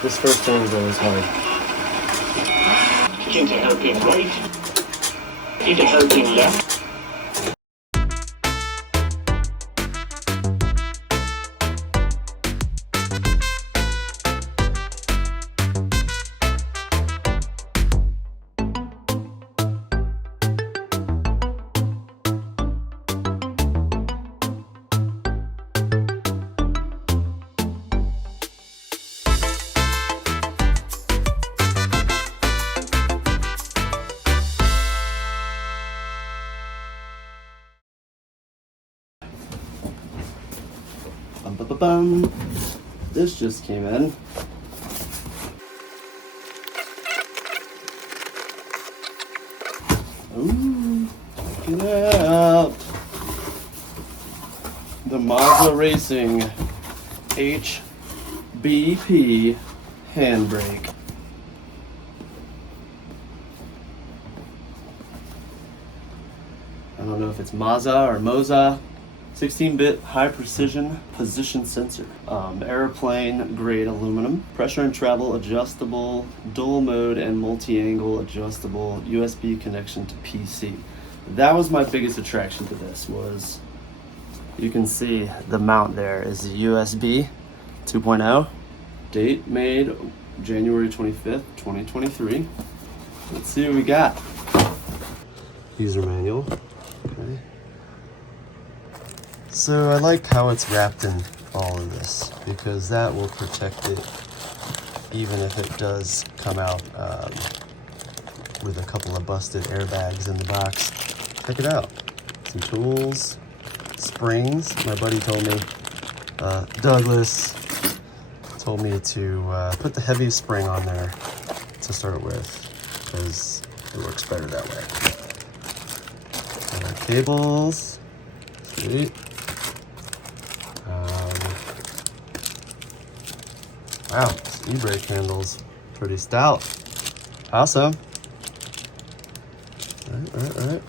This first turn is always hard. Into hairpin right. Into hairpin left. Bum. This just came in. Ooh, check it out. The MOZaracing HBP Handbrake. I don't know if it's MOZA or MOZA. 16-bit high precision position sensor, airplane grade aluminum, pressure and travel adjustable, dual mode and multi-angle adjustable USB connection to PC. That was my biggest attraction to this. Was you can see the mount there is a USB 2.0, date made January 25th 2023. Let's see what we got. User manual. Okay. So I like how it's wrapped in all of this, because that will protect it even if it does come out with a couple of busted airbags in the box. Check it out. Some tools, springs. My buddy told me, Douglas told me to put the heaviest spring on there to start with, because it works better that way. And our cables. Sweet. Wow, e-brake handles, pretty stout. Awesome. All right.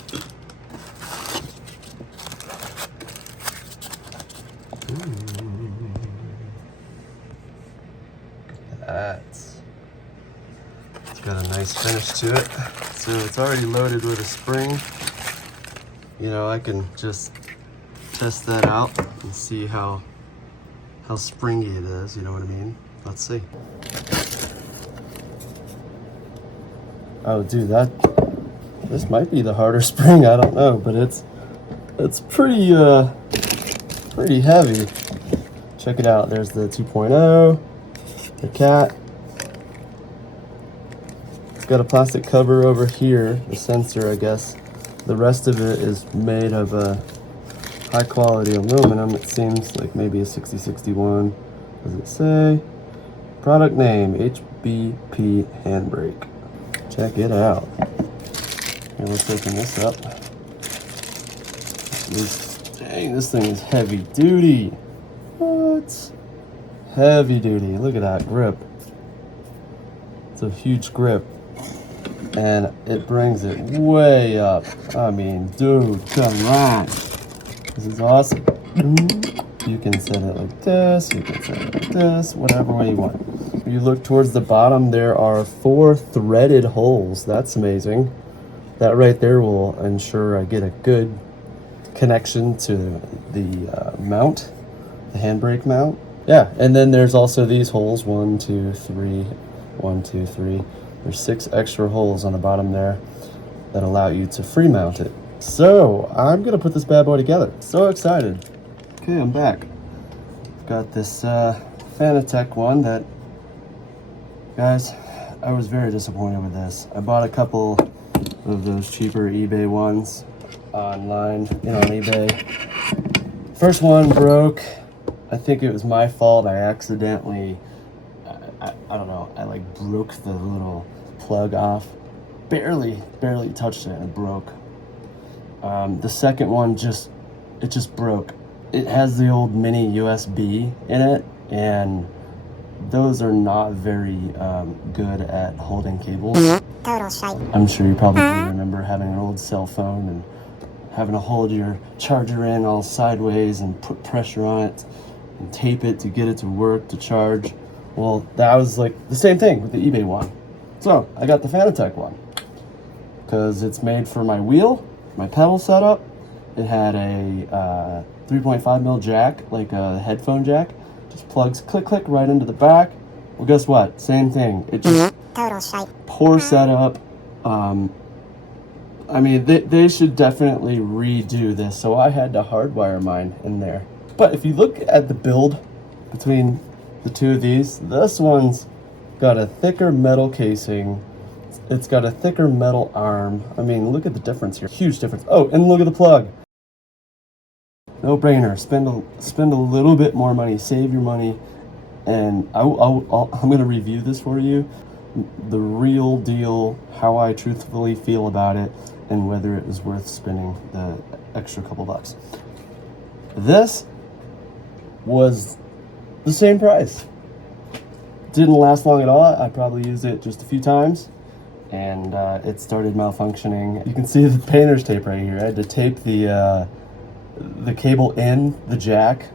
It's got a nice finish to it. So it's already loaded with a spring. You know, I can just test that out and see how springy it is, you know what I mean? Let's see. Oh, dude, this might be the harder spring. I don't know, but it's pretty heavy. Check it out. There's the 2.0, the cat. It's got a plastic cover over here, the sensor, I guess. The rest of it is made of high quality aluminum. It seems like maybe a 6061. Does it say? Product name, HBP Handbrake. Check it out. Here, let's open this up. Dang, this thing is heavy duty. What? Heavy duty. Look at that grip. It's a huge grip. And it brings it way up. I mean, dude, come on. This is awesome. You can set it like this, you can set it like this, whatever way you want. If you look towards the bottom, there are 4 threaded holes. That's amazing. That right there will ensure I get a good connection to the mount, the handbrake mount. Yeah, and then there's also these holes, 1, 2, 3, 1, 2, 3. There's 6 extra holes on the bottom there that allow you to free mount it. So I'm gonna put this bad boy together. So excited. Okay, I'm back. Got this Fanatec one that, guys, I was very disappointed with this. I bought a couple of those cheaper eBay ones online, on eBay. First one broke. I think it was my fault. I accidentally, I don't know, I like broke the little plug off. Barely touched it and it broke. The second one just broke. It has the old mini USB in it, and those are not very good at holding cables. Total shite. I'm sure you probably remember having an old cell phone and having to hold your charger in all sideways and put pressure on it and tape it to get it to work, to charge. Well, that was like the same thing with the eBay one. So I got the Fanatec one because it's made for my wheel, my pedal setup. It had a 3.5 mil jack, like a headphone jack. Just plugs click click right into the back. Well, guess what? Same thing. It just Total shite. poor setup. I mean, they should definitely redo this. So I had to hardwire mine in there. But if you look at the build between the two of these, this one's got a thicker metal casing. It's got a thicker metal arm. I mean, look at the difference here. Huge difference. Oh, and look at the plug. No brainer. Spend a little bit more money. Save your money. And I'm going to review this for you. The real deal, how I truthfully feel about it, and whether it was worth spending the extra couple bucks. This was the same price. Didn't last long at all. I probably used it just a few times, and it started malfunctioning. You can see the painter's tape right here. I had to tape the cable in the jack.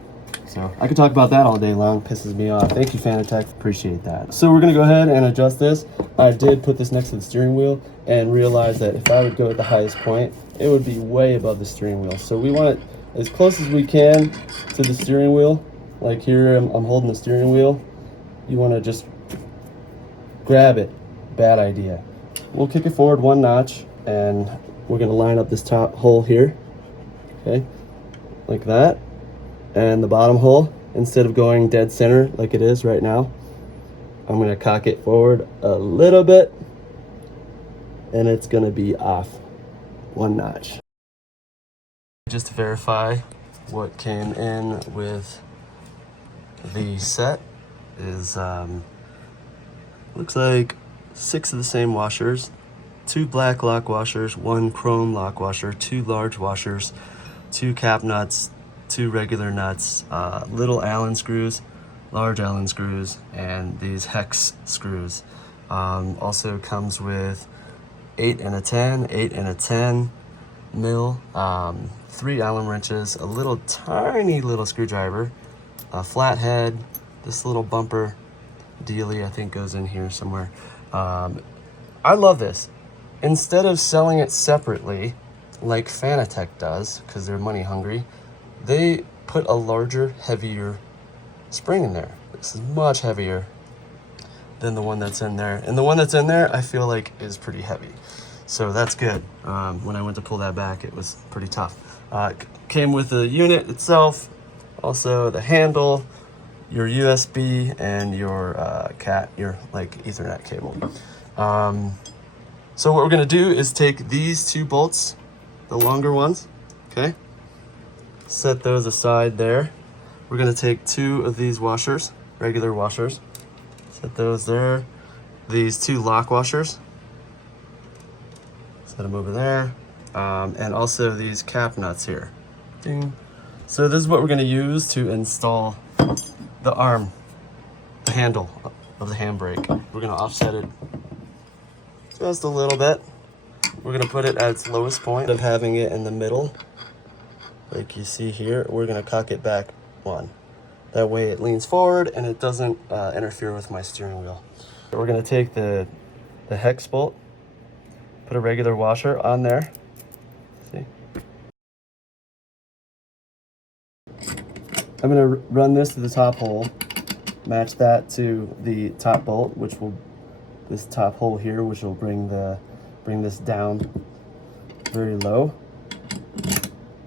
So I could talk about that all day long. Pisses me off. Thank you, Fanatec. Appreciate that. So we're gonna go ahead and adjust this. I did put this next to the steering wheel and realized that if I would go at the highest point, it would be way above the steering wheel. So we want it as close as we can to the steering wheel. Like here, I'm holding the steering wheel. You want to just grab it. Bad idea. We'll kick it forward one notch, and we're gonna line up this top hole here. Okay, like that. And the bottom hole, instead of going dead center like it is right now, I'm gonna cock it forward a little bit, and it's gonna be off one notch. Just to verify what came in with the set is, looks like 6 of the same washers, 2 black lock washers, 1 chrome lock washer, 2 large washers, 2 cap nuts, 2 regular nuts, little Allen screws, large Allen screws, and these hex screws. Also comes with 8 and a 10, 8 and a 10 mil, 3 Allen wrenches, a little tiny little screwdriver, a flathead, this little bumper dealy I think goes in here somewhere. I love this. Instead of selling it separately like Fanatec does, because they're money hungry, they put a larger, heavier spring in there. This is much heavier than the one that's in there. And the one that's in there, I feel like is pretty heavy. So that's good. When I went to pull that back, it was pretty tough. Came with the unit itself, also the handle, your USB, and your your like Ethernet cable. So what we're gonna do is take these 2 bolts, the longer ones, okay? Set those aside there. We're gonna take 2 of these washers, regular washers. Set those there. These 2 lock washers. Set them over there. And also these cap nuts here. Ding. So this is what we're gonna use to install the arm, the handle of the handbrake. We're gonna offset it just a little bit. We're gonna put it at its lowest point of having it in the middle. Like you see here, we're gonna cock it back 1. That way it leans forward and it doesn't interfere with my steering wheel. We're gonna take the hex bolt, put a regular washer on there. See? I'm gonna run this to the top hole, match that to the top bolt, which will, this top hole here, which will bring this down very low.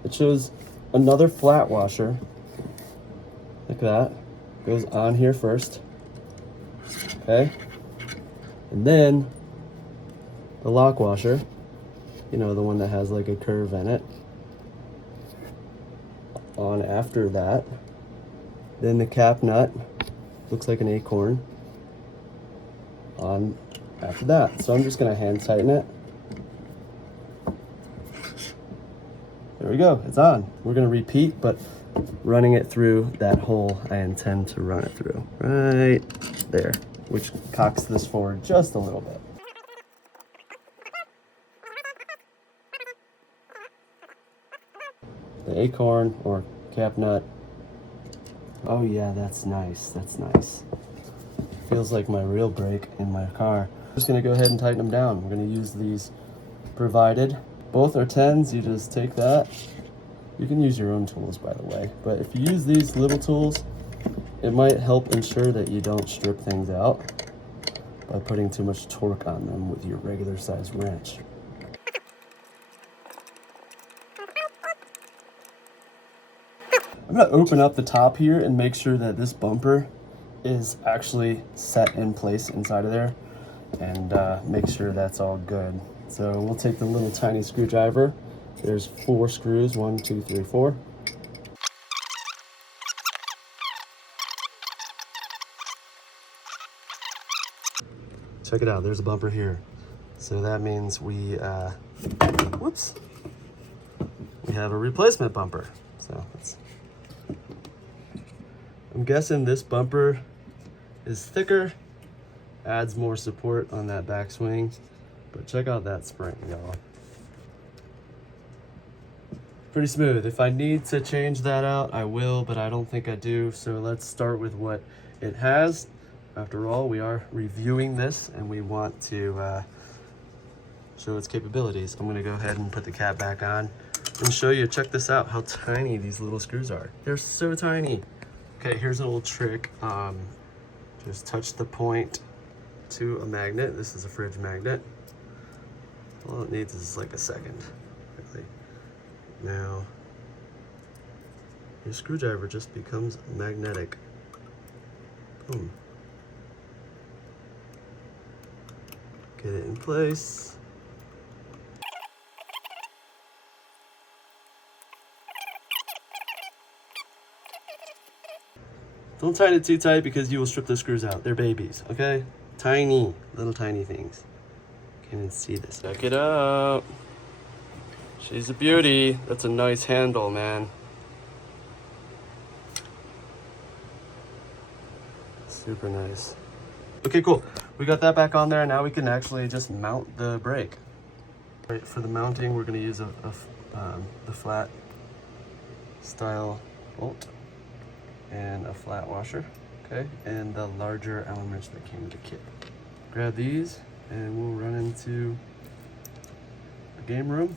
It shows another flat washer, like that, goes on here first, okay? And then the lock washer, you know, the one that has like a curve in it, on after that. Then the cap nut, looks like an acorn, on after that. So I'm just gonna hand tighten it. There we go, it's on. We're gonna repeat, but running it through that hole I intend to run it through. Right there, which cocks this forward just a little bit. The acorn or cap nut. Oh yeah, that's nice, that's nice. feels like my real brake in my car. I'm just gonna go ahead and tighten them down. We're gonna use these provided. Both are 10s, you just take that. You can use your own tools, by the way, but if you use these little tools, it might help ensure that you don't strip things out by putting too much torque on them with your regular size wrench. I'm gonna open up the top here and make sure that this bumper is actually set in place inside of there, and make sure that's all good. So we'll take the little tiny screwdriver. There's 4 screws, 1, 2, 3, 4. Check it out, there's a bumper here. So that means we have a replacement bumper. So I'm guessing this bumper is thicker, adds more support on that backswing, but check out that spring, y'all. Pretty smooth. If I need to change that out, I will, but I don't think I do. So let's start with what it has. After all, we are reviewing this and we want to show its capabilities. I'm gonna go ahead and put the cap back on and show you, check this out, how tiny these little screws are. They're so tiny. Okay, here's a little trick. Just touch the point to a magnet. This is a fridge magnet. All it needs is like a second, really. Now, your screwdriver just becomes magnetic. Boom. Get it in place. Don't tighten it too tight because you will strip those screws out. They're babies, okay? Tiny, little tiny things. Can't even see this. Check it out. She's a beauty. That's a nice handle, man. Super nice. Okay, cool. We got that back on there. Now we can actually just mount the brake. Right, for the mounting, we're gonna use the flat style bolt and a flat washer, okay? And the larger Allen wrench that came with the kit. Grab these and we'll run into the game room,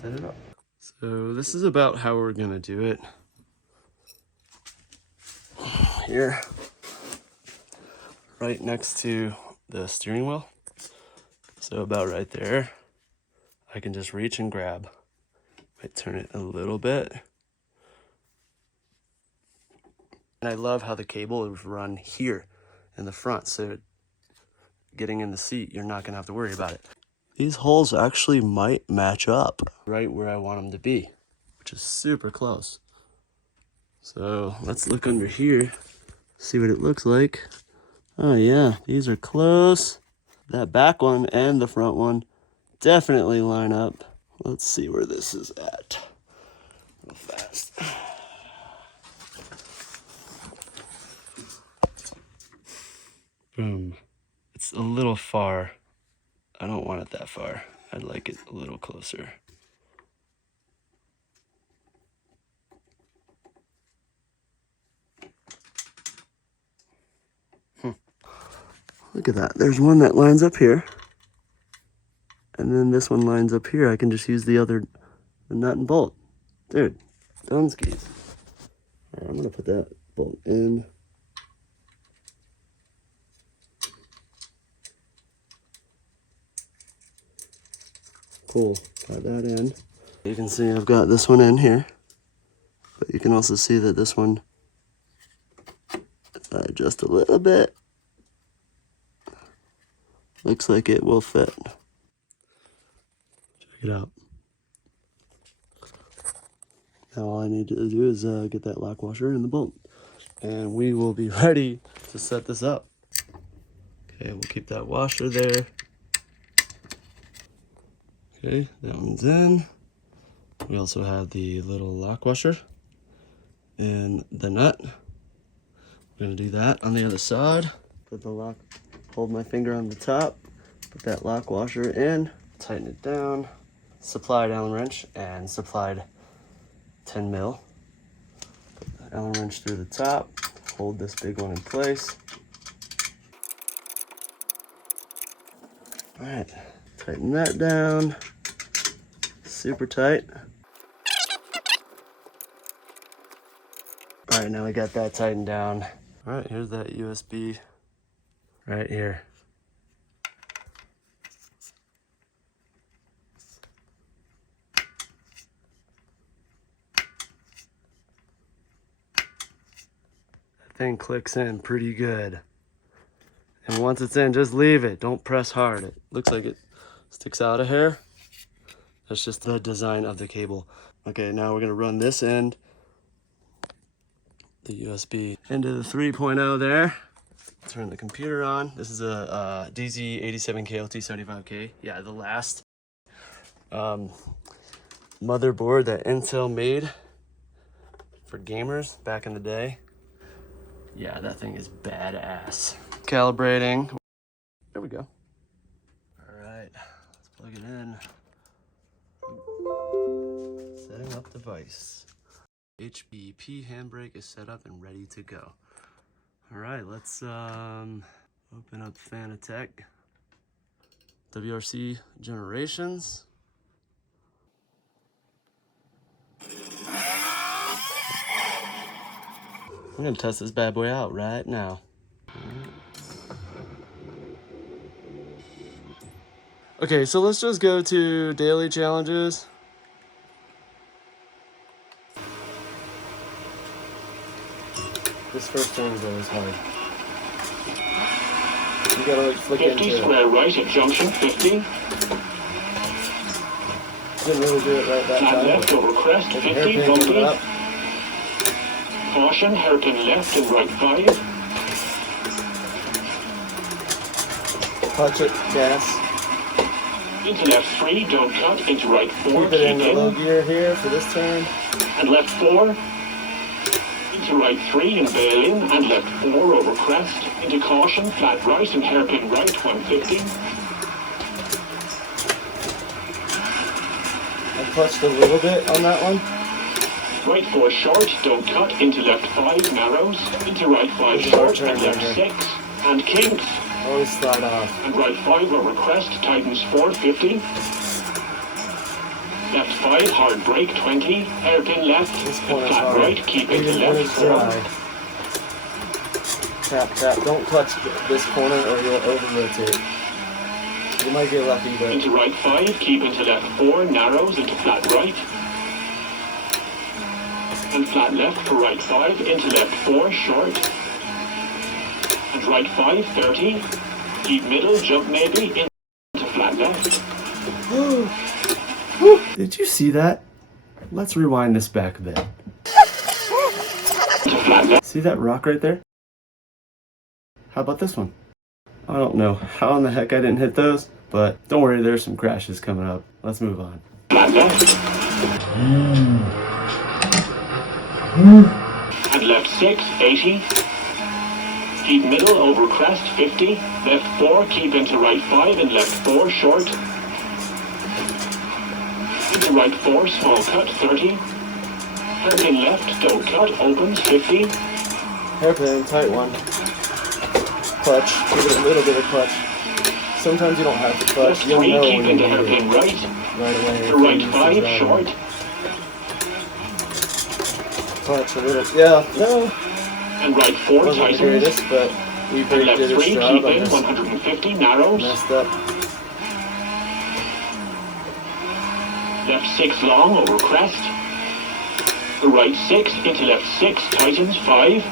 set it up. So this is about how we're gonna do it. Here, right next to the steering wheel. So about right there, I can just reach and grab. Might turn it a little bit. And I love how the cable is run here in the front, so getting in the seat, you're not gonna have to worry about it. These holes actually might match up right where I want them to be, which is super close. So let's look under here, see what it looks like. Oh yeah, these are close. That back one and the front one definitely line up. Let's see where this is at real fast. Boom. It's a little far. I don't want it that far. I'd like it a little closer. Look at that. There's one that lines up here. And then this one lines up here. I can just use the nut and bolt. Dude, done skis. All right, I'm gonna put that bolt in. Cool, got that in. You can see I've got this one in here, but you can also see that this one, if I adjust a little bit, looks like it will fit. Check it out. Now all I need to do is get that lock washer and the bolt, and we will be ready to set this up. Okay, we'll keep that washer there. Okay, that one's in. We also have the little lock washer and the nut. We're gonna do that on the other side. Put the lock, hold my finger on the top, put that lock washer in, tighten it down. Supplied Allen wrench and supplied 10 mil. Put the Allen wrench through the top, hold this big one in place. All right, tighten that down. Super tight. All right, now we got that tightened down. All right, here's that USB right here. That thing clicks in pretty good. And once it's in, just leave it. Don't press hard. It looks like it sticks out a hair. That's just the design of the cable. Okay, now we're gonna run this end, the USB, into the 3.0 there. Turn the computer on. This is a DZ87K LT75K. Yeah, the last motherboard that Intel made for gamers back in the day. Yeah, that thing is badass. Calibrating. There we go. All right, let's plug it in. Setting up device. HBP handbrake is set up and ready to go. All right, let's open up Fanatec. WRC generations. I'm gonna test this bad boy out right now. Okay, so let's just go to daily challenges. This first turn is always hard. You gotta like flick 50 into square it. right at junction 50. Didn't really do it right that Flat time. left over crest There's a 50, hairpin coming bumpy. up. Caution, hairpin left and right 5. Clutch it, gas. Into left 3, don't cut. Into right 4, Keep it in keep the low in. gear here for this turn. And left 4. Into right 3 and bail in. And left 4 over crest. Into caution, flat right and hairpin right 150. I clutched a little bit on that one. Right 4 short, don't cut. Into left 5 narrows. Into right 5 This is our short turn and left right 6. And kinks. Always start off. And right 5 over crest, tightens 450. Left 5, hard brake 20. Hairpin left, This and corner's flat hard. right, keep it to Even when left it's 4. dry. Tap, tap. Don't clutch this corner or you'll over-rotate. You might get lucky, but... Into right 5, keep into left 4, narrows into flat right. And flat left for right 5, into left 4, short. And right 5, 30. Keep middle, jump maybe, into flat left. Did you see that? Let's rewind this back a bit. Into flat left. See that rock right there? How about this one? I don't know how in the heck I didn't hit those, but don't worry, there's some crashes coming up. Let's move on. Flat left. And left 6, 80. Keep middle over crest 50. Left 4, keep into right 5 and left 4 short. Into right 4, small cut 30. Hairpin left, don't cut, opens 50. Hairpin, tight one. Clutch, give it a little bit of clutch. Sometimes you don't have to clutch. Left You'll 3, know keep when you into need hairpin it right. right away. To right 5, short. Clutch a little. Yeah, no. And right 4, Wasn't the tightens. greatest, but we And pretty left did 3, its job. keep I in, just 150, narrows. messed up. Left 6 long over crest. The right 6 into left 6, tightens 5.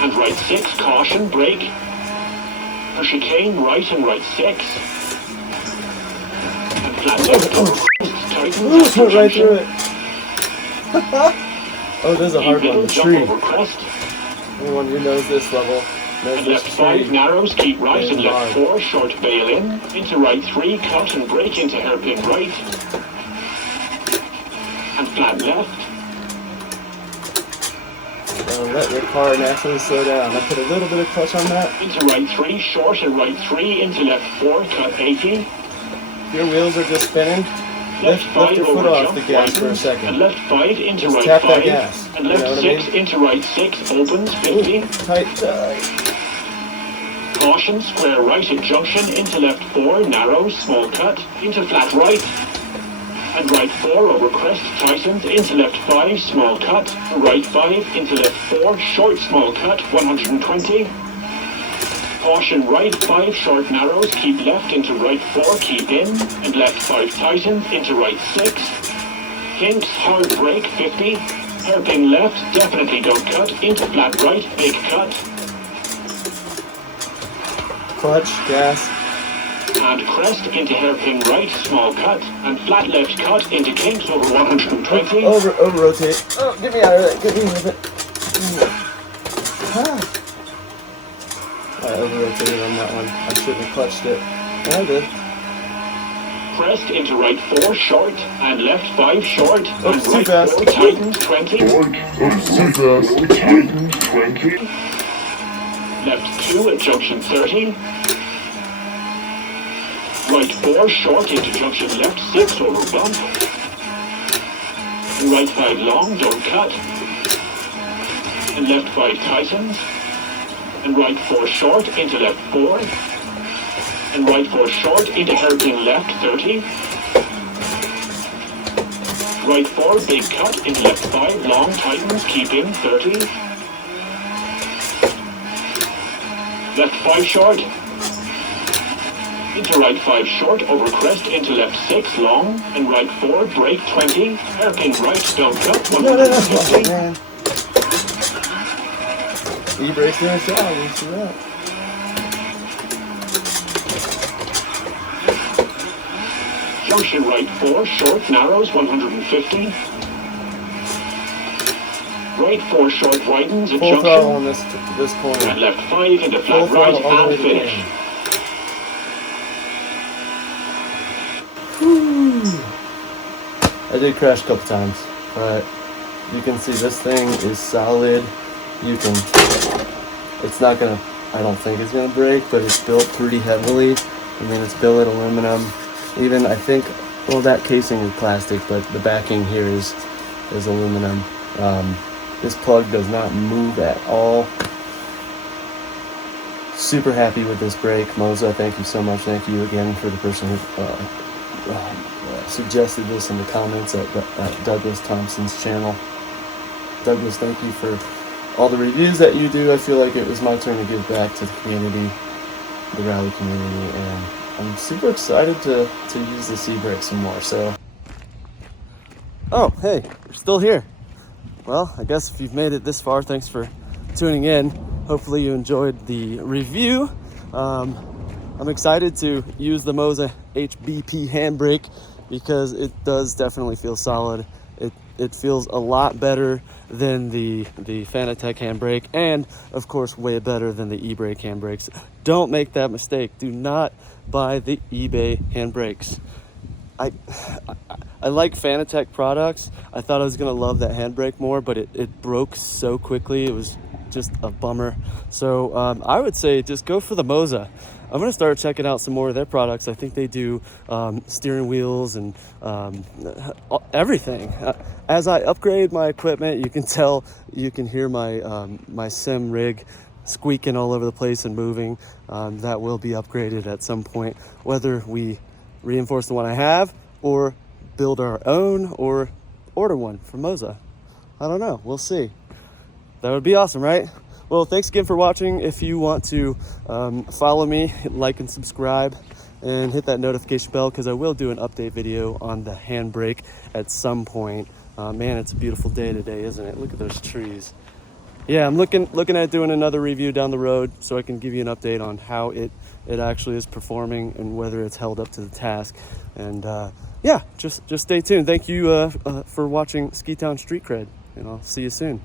And right 6, caution, brake. For chicane, right and right 6. And flat left over crest, tightens. Ooh, went right through it. Oh, there's a hard one. Middle, The jump tree. over crest. Anyone who knows this level knows And this left 5 tree. narrows, keep right, It's and left hard. 4 short, bail in. Into right 3, cut and brake into hairpin right. And flat left. Let your car naturally slow down. I put a little bit of clutch on that. Into right 3, short and right 3, into left 4, cut 80. If your wheels are just spinning, Left lift 5 your foot over off jump, the gas for a widens. second. And left 5 into Just right tap 5. that gas. And You left know what I 6 mean? into right 6, opens 50. Tight, tight. Caution, square right at junction, into left 4, narrow, small cut, into flat right. And right 4 over crest, tightens, into left 5, small cut, right 5, into left 4, short, small cut, 120. Caution, right 5, short, narrows, keep left, into right 4, keep in, and left 5, tightens, into right 6. Hints, hard brake, 50. Hairpin left, definitely don't cut, into flat right, big cut. Clutch, gas. And crest into hairpin right, small cut, and flat left cut into kinks over 120. Over rotate. Oh, get me out of that. Get me with it. I over rotated on that one. I shouldn't have clutched it. I did. Crest into right 4 short, and left 5 short, Oops, and too right fast. 4 tightens 20. Tightens 20. Left 2 at junction 30. Right 4 short into junction left 6 over bump. And right 5 long, don't cut. And left 5 tightens. And right 4 short into left 4. And right 4 short into hairpin left 30. Right 4 big cut into left 5 long, tightens, keep in 30. Left 5 short. Into right 5 short, over crest, into left 6 long, and right 4 brake 20. Hairpin right, don't cut, 150. Man. E-brake's nice job, you see that. Junction right 4, short, narrows, 150. Right 4 short, widens at Full throttle on junction. this corner. And left 5 into flat Full right, throttle all the way and to the finish. end. Whew. I did crash a couple times, but you can see this thing is solid. It's not gonna, I don't think it's gonna break, but it's built pretty heavily. I mean, it's billet aluminum. Even, I think, well, that casing is plastic, but the backing here is aluminum. This plug does not move at all. Super happy with this brake. Moza, thank you so much. Thank you again for the person who suggested this in the comments at Douglas Thompson's channel. Douglas, thank you for all the reviews that you do. I feel like it was my turn to give back to the community, the rally community, and I'm super excited to use this e-brake some more. So, oh, hey, you're still here. Well, I guess if you've made it this far, thanks for tuning in. Hopefully you enjoyed the review. I'm excited to use the MOZA HBP Handbrake because it does definitely feel solid. It feels a lot better than the Fanatec handbrake, and of course way better than the e-brake handbrakes. Don't make that mistake. Do not buy the eBay handbrakes. I like Fanatec products. I thought I was gonna love that handbrake more, but it broke so quickly. It was just a bummer. So I would say just go for the MOZA. I'm gonna start checking out some more of their products. I think they do steering wheels and everything. As I upgrade my equipment, you can hear my sim rig squeaking all over the place and moving. That will be upgraded at some point, whether we reinforce the one I have or build our own or order one from MOZA. I don't know, we'll see. That would be awesome, right? Well, thanks again for watching. If you want to follow me, hit like and subscribe and hit that notification bell, because I will do an update video on the handbrake at some point. Man, it's a beautiful day today, isn't it? Look at those trees. Yeah, I'm looking at doing another review down the road so I can give you an update on how it actually is performing and whether it's held up to the task. And yeah, just stay tuned. Thank you for watching Ski Town Street Cred, and I'll see you soon.